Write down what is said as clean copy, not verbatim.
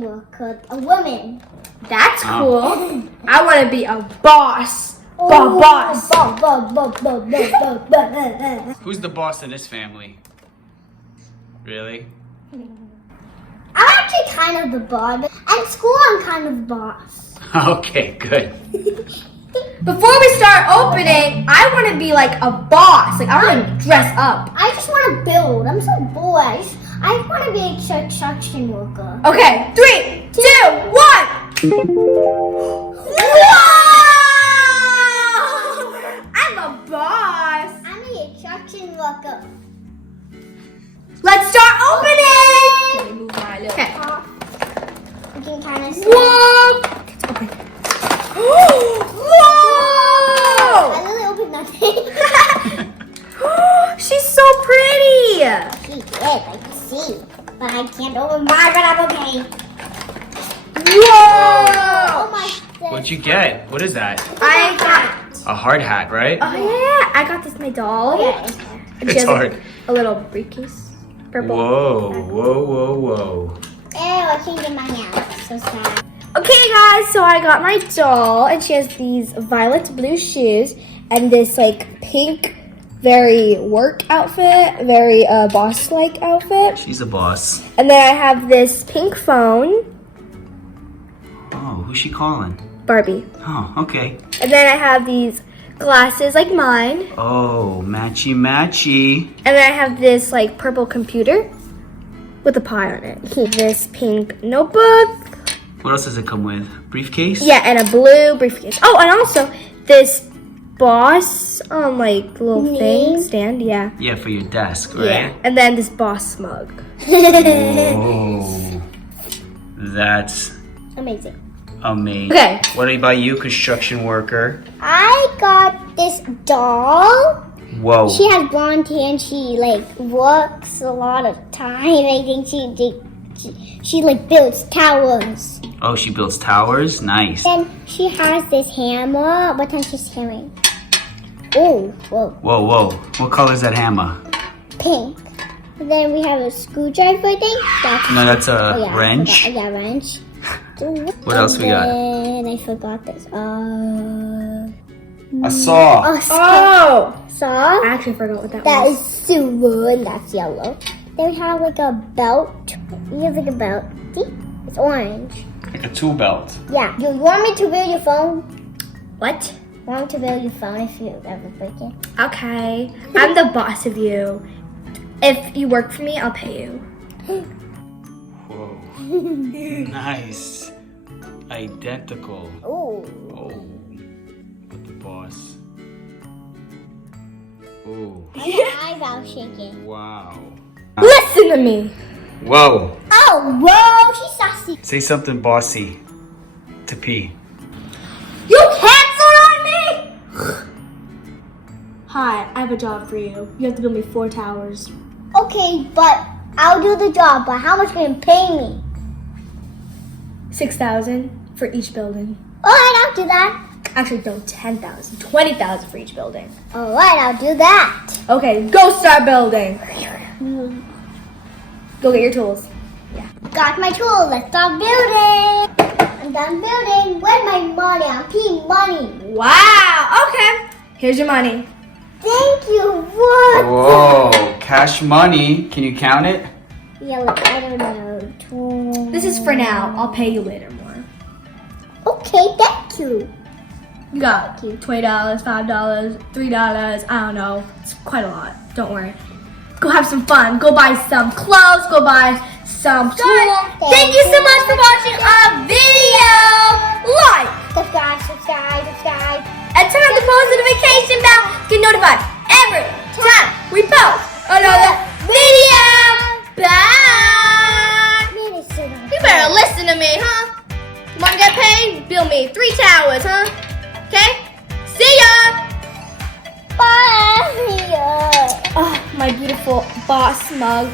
construction worker, a woman. That's cool. I want to be a boss. Boss. Who's the boss in this family? Really? I'm actually kind of the boss. At school, I'm kind of the boss. Okay, good. Before we start opening, I want to be like a boss. Like, I want to dress up. I just want to build. I'm so bored. I want to be a construction worker. Okay, 3, 2, 1. Whoa! I'm a boss. I'm a construction worker. Let's start opening. Okay. You can kind of see. Whoa! Let's open. Whoa! I really opened nothing. She's so pretty. She is, I can see. But I can't open mine, but I'm okay. Whoa! Oh my goodness. What'd you get? What is that? I got. A hard hat, right? Oh yeah, I got this my doll. Okay. It's hard. A little briefcase. Purple. Whoa, whoa, whoa, whoa. Ew, I can't get mine out. So sad. Okay guys, so I got my doll and she has these violet blue shoes and this like pink, very work outfit, very boss-like outfit. She's a boss. And then I have this pink phone, Oh, who's she calling? Barbie. Oh, okay. And then I have these glasses like mine. Oh, matchy matchy. And then I have this like purple computer with a pie on it. This pink notebook. What else does it come with? Briefcase? Yeah, and a blue briefcase. Oh, and also this boss like little thing stand. Yeah. Yeah, for your desk, right? Yeah. And then this boss mug. Oh, that's Amazing. amazing. Okay. What about you, construction worker? I got this doll. Whoa. She has blonde hair and she like works a lot of time. I think she like builds towers. Oh, she builds towers? Nice. And she has this hammer. What time she's hammering? Oh, whoa, Whoa, whoa. What color is that hammer? pink. And then we have a screwdriver, I think. No, that's a I wrench. forgot. Yeah, wrench. What else we got? And I forgot this. A saw. Oh, Oh! saw. I actually forgot what that That was. is silver and that's yellow. Then we have like a belt. We have like a belt. See? It's orange. Like a tool belt. Yeah. You want me to build your phone? What? Want me to build your phone if you ever break it? Okay. I'm the boss of you. If you work for me, I'll pay you. Whoa. Nice. Identical. Oh. Oh. With the boss. Oh. My eyebrow shaking. Wow. Listen to me. Whoa. Oh, whoa. She's sassy. Say something bossy to P. You canceled on me? Hi, I have a job for you. You have to build me 4 towers. Okay, but I'll do the job. But how much can you pay me? 6,000 for each building. Alright, I'll do that. Actually, no, 10,000. 20,000 for each building. Alright, I'll do that. Okay, go start building. Go get your tools. Got my tool. Let's start building. I'm done building. Where's my money? I'm peeing money. Wow, okay. Here's your money. Thank you. What? Whoa. Cash money. Can you count it? Yeah, like, I don't know. This is for now. I'll pay you later more. Okay, thank you. You got $20, $5, $3, I don't know. It's quite a lot. Don't worry. Go have some fun. Go buy some clothes. Go buy some tools. Thank you so much for watching our video. Like Subscribe, subscribe, subscribe. and turn on the post notification bell to get notified every time we post another video. Bye. You better listen to me, huh? You want to get paid? Build me 3 towers, huh? Okay? See ya! Bye. Oh, my beautiful boss mug.